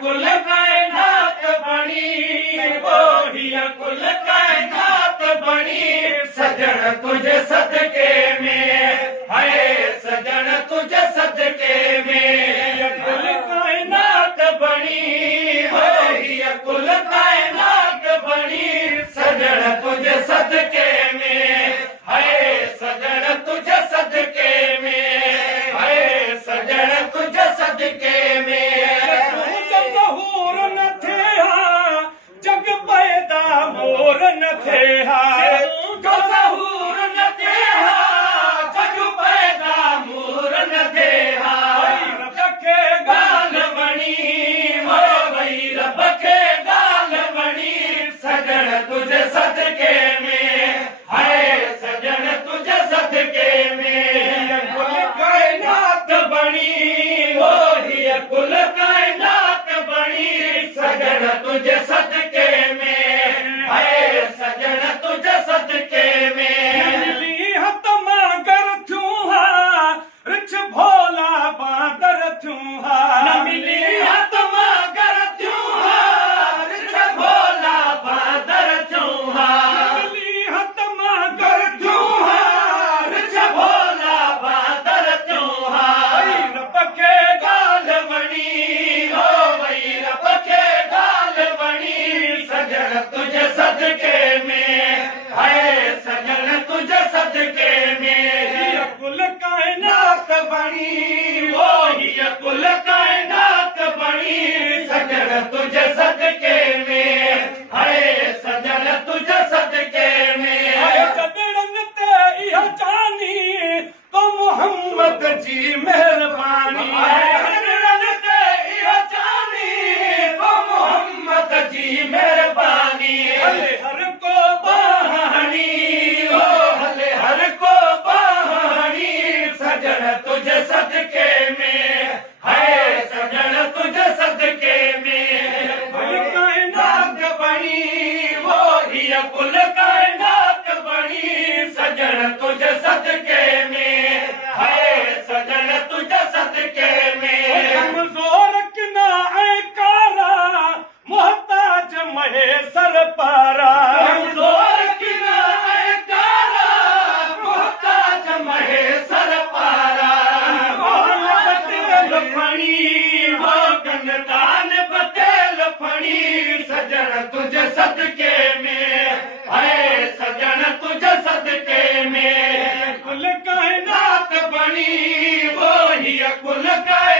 कुल कायनात बणी, वही कुल कायनात बणी, सजण तुझे सदके में, है सजण तुझे सदके में, कुल कायनात बणी, वही कुल कायनात बणी, सजण तुझे सदके में, है सजण तुझे सदके में, है सजण तुझे सदके में। ज़हूर न थे हा जग पैदा मोर न थे हा, ज़हूर न थे हा जग पैदा मोर न थे हा, रब के गाल बणी, हो भई रब के गाल बणी, सजण तुझे सदके में, है सजण तुझे सदके में, कुल कायनात बणी, हो ही कुल कायनात बणी, सजण तुझे सदके में, है सजण तुझे सदके में। मिली हत मागर थूं हा, रिछ भोला बादर थूं हा, न मिली हत मागर थूं हा, रिछ भोला बादर थूं हा, मिली हत मागर थूं हा, रिछ भोला बादर थूं हा, रब के गाल बणी, हो भई रब के गाल बणी, सजण तुझे सदके में, है सजण तुझे सदके में, कुल कायनात बणी, वो ही कुल कायनात बणी, सजण तुझे सदके में, है सजण तुझे सदके में। सजणन ते इह जानी तो मोहम्मद जी मेहरबानी, सजणन ते इह जानी तो मोहम्मद जी मेहरबानी, हले हर को बहानी, ओ हले हर को बहानी, सजण तुझे सदके में, है सजण तुझे सदके में, कुल कायनात बणी, वो ही कुल कायनात बणी, सजण तुझे सदके में, है सजण तुझे सदके में। कमज़ोर किना ऐं कारा, मोहताज महेसर पारा, कमज़ोर किना ऐं कारा, मोहताज महेसर पारा, बतेल फणी, वो गंगदान बतेल फणी, सजण तुझे सदके में, है सजण तुझे सदके में, कुल कायनात बणी, वो ही कुल कायनात